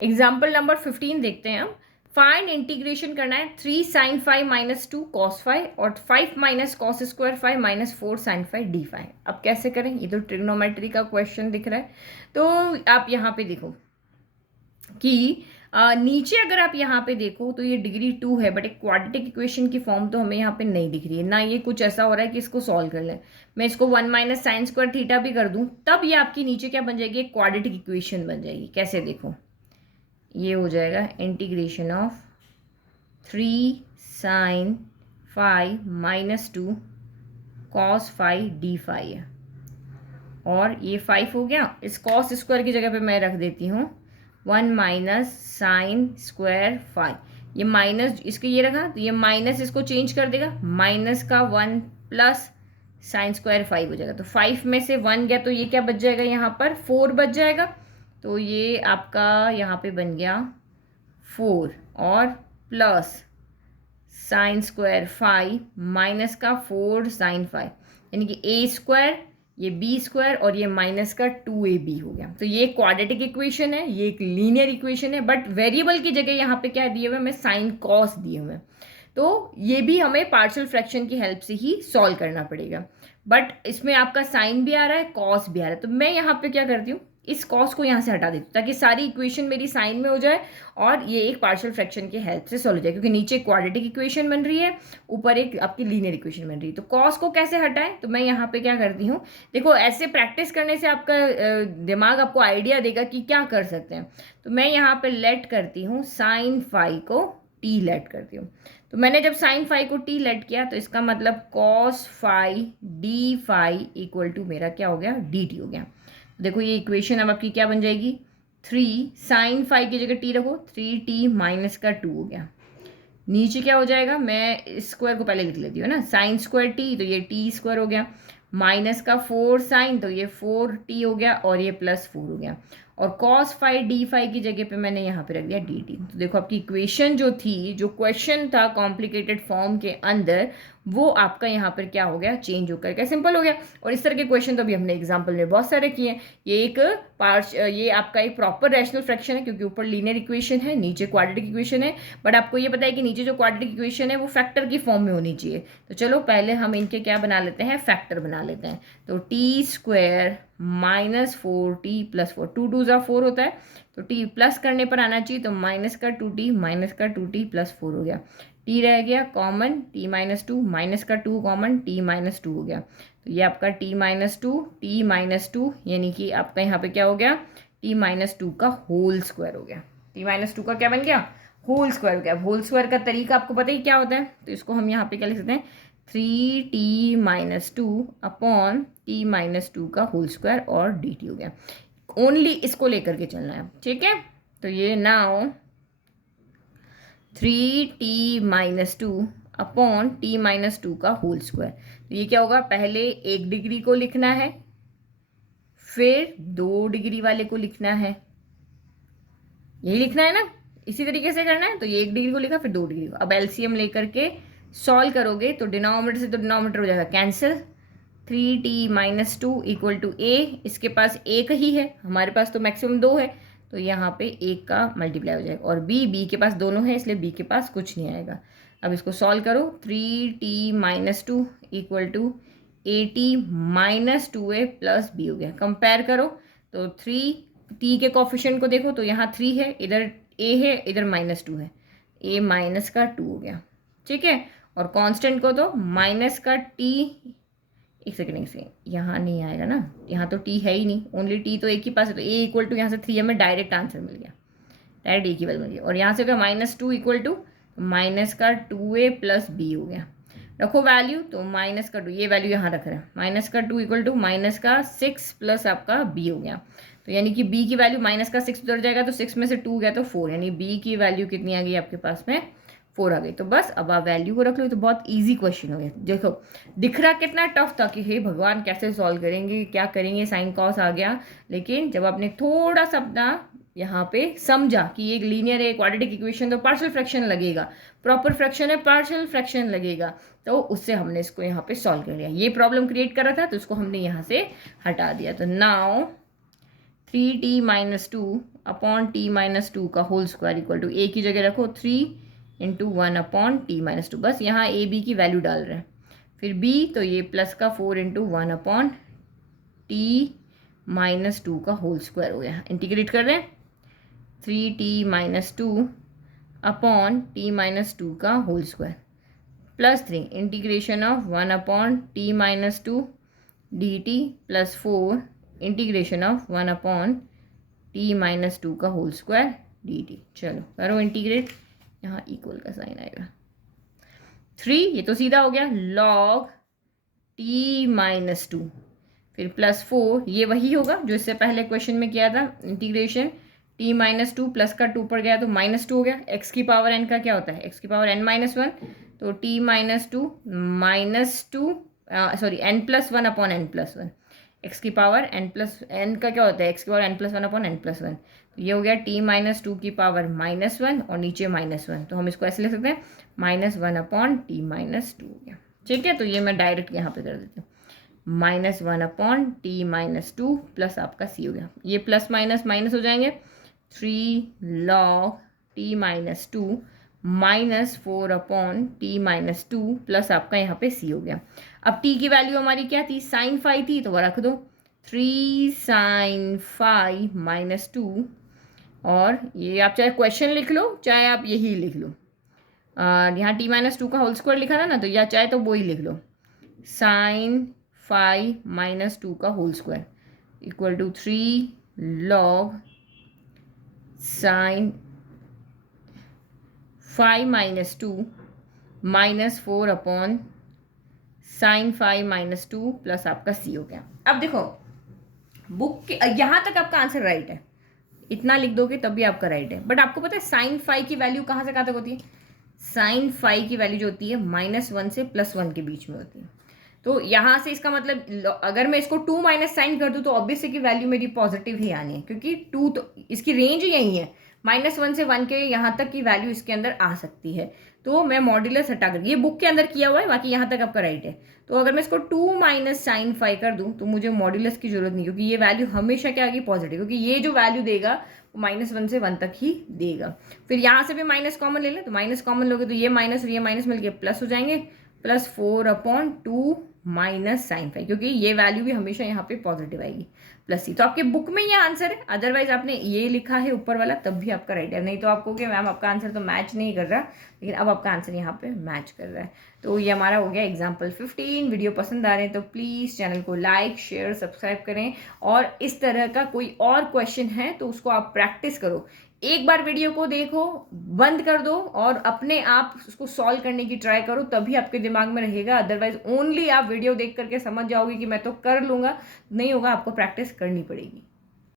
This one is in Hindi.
एग्जाम्पल नंबर 15 देखते हैं हम। फाइंड इंटीग्रेशन करना है 3 sin 5 माइनस 2 cos 5 और 5 minus cos square 5 minus 4 sin 5 D 5। अब कैसे करें, ये तो ट्रिग्नोमेट्री का क्वेश्चन दिख रहा है। तो आप यहाँ पे देखो कि नीचे अगर आप यहाँ पे देखो तो ये डिग्री 2 है, बट एक क्वाड्रेटिक इक्वेशन की फॉर्म तो हमें यहाँ पे नहीं दिख रही है ना। ये कुछ ऐसा हो रहा है कि इसको सॉल्व कर लें, मैं इसको 1 माइनस साइन स्क्वायर थीटा भी कर दूं, तब ये आपकी नीचे क्या बन जाएगी, एक क्वाड्रेटिक इक्वेशन बन जाएगी। कैसे, देखो ये हो जाएगा integration of 3 sin 5 minus 2 cos 5 D 5 है, और ये 5 हो गया। इस cos स्क्वायर की जगह पे मैं रख देती हूँ 1 माइनस साइन स्क्वायर 5। ये माइनस इसके ये रखा तो ये माइनस इसको चेंज कर देगा, माइनस का 1 प्लस साइन स्क्वायर 5 हो जाएगा। तो 5 में से 1 गया तो ये क्या बच जाएगा, यहाँ पर 4 बच जाएगा। तो ये आपका यहाँ पे बन गया 4 और प्लस साइन स्क्वायर 5 माइनस का 4 साइन 5, यानी कि ए स्क्वायर, ये बी स्क्वायर और ये माइनस का 2ab हो गया। तो ये क्वाड्रेटिक इक्वेशन है, ये एक लीनियर इक्वेशन है, बट वेरिएबल की जगह यहाँ पे क्या दिए हुए हमें, साइन कॉस दिए हुए हैं। तो ये भी हमें पार्शियल फ्रैक्शन की हेल्प से ही सॉल्व करना पड़ेगा, बट इसमें आपका साइन भी आ रहा है, कॉस भी आ रहा है। तो मैं यहाँ पे क्या करती हूँ, इस कॉस को यहाँ से हटा देती हूँ ताकि सारी इक्वेशन मेरी साइन में हो जाए और ये एक पार्शियल फ्रैक्शन की हेल्प से सॉल्व हो जाए, क्योंकि नीचे क्वाड्रेटिक इक्वेशन बन रही है, ऊपर एक आपकी लीनियर इक्वेशन बन रही है। तो कॉस को कैसे हटाएं, तो मैं यहाँ पे क्या करती हूँ, देखो ऐसे प्रैक्टिस करने से आपका दिमाग आपको आइडिया देगा कि क्या कर सकते हैं। तो मैं यहाँ पे लेट करती हूँ साइन 5 को टी लेट करती हूँ। तो मैंने जब साइन 5 को टी लेट किया तो इसका मतलब कॉस 5 डी 5 इक्वल टू मेरा क्या हो गया, डी टी हो गया। देखो ये इक्वेशन अब आपकी क्या बन जाएगी, 3 साइन 5 की जगह टी रखो, 3t माइनस का 2 हो गया। नीचे क्या हो जाएगा, मैं स्क्वायर को पहले लिख लेती हूँ ना, साइन स्क्वायर टी तो ये टी स्क्वायर हो गया, माइनस का 4 साइन तो ये 4t हो गया, और ये प्लस 4 हो गया। और cos 5 डी 5 की जगह पे मैंने यहाँ पे रख दिया डी टी। तो देखो आपकी इक्वेशन जो थी, जो क्वेश्चन था कॉम्प्लिकेटेड फॉर्म के अंदर, वो आपका यहाँ पर क्या हो गया, चेंज होकर क्या सिंपल हो गया। और इस तरह के क्वेश्चन तो अभी हमने एग्जाम्पल में बहुत सारे किए हैं। ये आपका एक प्रॉपर रैशनल फ्रैक्शन है, क्योंकि ऊपर लीनियर इक्वेशन है, नीचे क्वाड्रेटिक इक्वेशन है, बट आपको ये पता है कि नीचे जो क्वाड्रेटिक इक्वेशन है वो फैक्टर की फॉर्म में होनी चाहिए। तो चलो पहले हम इनके क्या बना लेते हैं, फैक्टर बना लेते हैं। तो T square minus 4t plus 4, 2 2 ज़ा 4 होता है, तो t प्लस करने पर आना चाहिए, तो माइनस का 2t माइनस का 2t प्लस 4 हो गया। t रह गया कॉमन, t माइनस 2 माइनस का 2 कॉमन, t माइनस 2 हो गया। तो ये आपका t माइनस 2 t माइनस 2, यानी कि आपका यहाँ पे क्या हो गया, t माइनस 2 का होल स्क्वायर हो गया। t माइनस 2 का क्या बन गया, होल स्क्वायर हो गया। होल स्क्वायर का तरीका आपको पता ही क्या होता है, तो इसको हम यहाँ पे क्या लिख सकते हैं, 3t minus 2 upon t minus 2 का होल स्क्वायर और dt हो गया। ओनली इसको लेकर के चलना है, ठीक है। तो ये now 3t minus 2 upon t minus 2 का होल स्क्वायर। तो ये क्या होगा, पहले 1 डिग्री को लिखना है, फिर 2 डिग्री वाले को लिखना है, यही लिखना है ना, इसी तरीके से करना है। तो ये 1 डिग्री को लिखा, फिर 2 डिग्री को। अब एलसीएम लेकर के सॉल्व करोगे तो डिनोमिनेटर से तो डिनोमिनेटर हो जाएगा cancel, 3t minus 2 equal to a, इसके पास एक ही है, हमारे पास तो मैक्सिमम 2 है, तो यहाँ पे 1 का मल्टीप्लाई हो जाएगा। और b के पास दोनों है, इसलिए b के पास कुछ नहीं आएगा। अब इसको सॉल्व करो, 3t minus 2 equal to 80 minus 2a plus b हो गया। कंपेयर करो तो 3t के कॉफिशिएंट को देखो तो यहाँ 3 है, इधर a है, इधर माइनस 2 है, a माइनस का 2 हो गया, ठीक है। और कांस्टेंट को तो माइनस का t, एक सेकेंड से यहाँ नहीं आएगा ना, यहाँ तो t है ही नहीं, ओनली t तो एक ही पास है, तो a इक्वल टू यहाँ से 3 हमें डायरेक्ट आंसर मिल गया, डायरेक्ट a की वैल्यू मिल गई। और यहाँ से क्या, माइनस 2 इक्वल टू माइनस का 2a प्लस b हो गया। रखो वैल्यू, तो माइनस का 2, ये वैल्यू यहाँ रख रहे हैं, माइनस का 2 इक्वल टू माइनस का 6 प्लस आपका b हो गया। तो यानी कि b की वैल्यू माइनस का 6 उधर जाएगा, तो 6 में से 2 गया तो 4, यानी b की वैल्यू कितनी आ गई आपके पास में, 4 आ गई। तो बस अब आप वैल्यू को रख लो, तो बहुत इजी क्वेश्चन हो गया। देखो दिख रहा कितना टफ था कि हे भगवान कैसे सॉल्व करेंगे, क्या करेंगे, साइन कॉस आ गया, लेकिन जब आपने थोड़ा सा अपना यहाँ पे समझा कि एक लीनियर है, क्वाड्रेटिक इक्वेशन, तो पार्शियल फ्रैक्शन लगेगा, प्रॉपर फ्रैक्शन है पार्शियल फ्रैक्शन लगेगा, तो उससे हमने इसको यहाँ पे सॉल्व कर लिया। ये प्रॉब्लम क्रिएट कर रहा था तो इसको हमने यहाँ से हटा दिया। तो नाउ 3t-2 अपॉन t-2 का होल स्क्वायर इक्वल टू, ए की जगह रखो 3 × 1 अपॉन t-2, बस यहाँ ए बी की वैल्यू डाल रहे हैं। फिर b तो ये प्लस का 4 × 1 अपॉन t-2 का होल स्क्वायर हो गया। इंटीग्रेट कर रहे हैं, 3t-2 अपॉन t-2 का whole square plus 3 integration of 1 upon t-2 dt plus 4 integration of 1 upon t-2 का होल स्क्वायर dt। चलो करो इंटीग्रेट, यहाँ इक्वल का साइन आएगा 3, ये तो सीधा हो गया log t-2, फिर प्लस 4, ये वही होगा जो इससे पहले क्वेश्चन में किया था, इंटीग्रेशन t-2 प्लस का 2 पड़ गया तो -2 हो गया। x की पावर n का क्या होता है, x की पावर n-1, तो t-2 -2 sorry n+1 upon n+1, x की पावर n का क्या होता है, x की पावर n+1 अपॉन n+1, तो ये हो गया t-2 की पावर -1 और नीचे -1, तो हम इसको ऐसे लिख सकते हैं -1 अपॉन t-2 हो गया। ठीक है, तो ये मैं डायरेक्ट यहाँ पे कर देती हूँ, -1 अपॉन t-2 प्लस आपका c हो गया, ये प्लस माइनस माइनस हो जाएंगे, 3 log t-2 -4 upon t-2 plus आपका यहाँ पे c हो गया। अब t की वैल्यू हमारी क्या थी, sin phi थी, तो वो रख दो 3 sin phi -2, और ये आप चाहे क्वेश्चन लिख लो चाहे आप यही लिख लो, यहाँ t-2 का होल स्क्वायर लिखा था ना, तो या चाहे तो वो ही लिख लो, sin phi -2 का whole square equal to 3 log sin phi -2 -4 upon sin phi -2 plus आपका c हो गया। अब देखो बुक के यहाँ तक आपका आंसर राइट है, इतना लिख दोगे तब भी आपका राइट है, बट आपको पता है sin phi की वैल्यू कहाँ से कहाँ तक होती है, sin phi की वैल्यू जो होती है -1 से +1 के बीच में होती है। तो यहाँ से इसका मतलब अगर मैं इसको 2 माइनस साइन कर दूँ तो ऑब्वियसली की वैल्यू मेरी पॉजिटिव ही आनी है, क्योंकि 2 तो इसकी रेंज यही है, -1 से 1 के यहाँ तक की वैल्यू इसके अंदर आ सकती है। तो मैं मॉड्यूलस हटा कर, ये बुक के अंदर किया हुआ है, बाकी यहाँ तक आपका राइट है। तो अगर मैं इसको 2 माइनस साइन 5 कर दूँ तो मुझे मॉड्यूलस की जरूरत नहीं, क्योंकि ये वैल्यू हमेशा क्या आएगी, पॉजिटिव, क्योंकि ये जो वैल्यू देगा वो -1 से 1 तक ही देगा। फिर यहाँ से भी माइनस कॉमन ले लें, तो माइनस कॉमन लोगे तो ये माइनस और ये माइनस मिलके प्लस हो जाएंगे, +4 अपॉन 2 माइनस साइन 5, क्योंकि ये वैल्यू भी हमेशा यहाँ पे पॉजिटिव आएगी, +c। तो आपके बुक में ये आंसर है, अदरवाइज आपने ये लिखा है ऊपर वाला तब भी आपका राइट है, नहीं तो आप कहोगे मैम आपका आंसर तो मैच नहीं कर रहा, लेकिन अब आपका आंसर यहाँ पे मैच कर रहा है। तो ये हमारा हो गया एग्जाम्पल 15। वीडियो पसंद आ रहे हैं तो प्लीज़ चैनल को लाइक शेयर सब्सक्राइब करें, और इस तरह का कोई और क्वेश्चन है तो उसको आप प्रैक्टिस करो, एक बार वीडियो को देखो, बंद कर दो और अपने आप उसको सॉल्व करने की ट्राई करो, तभी आपके दिमाग में रहेगा। अदरवाइज ओनली आप वीडियो देख करके समझ जाओगे कि मैं तो कर लूँगा, नहीं होगा, आपको प्रैक्टिस करनी पड़ेगी।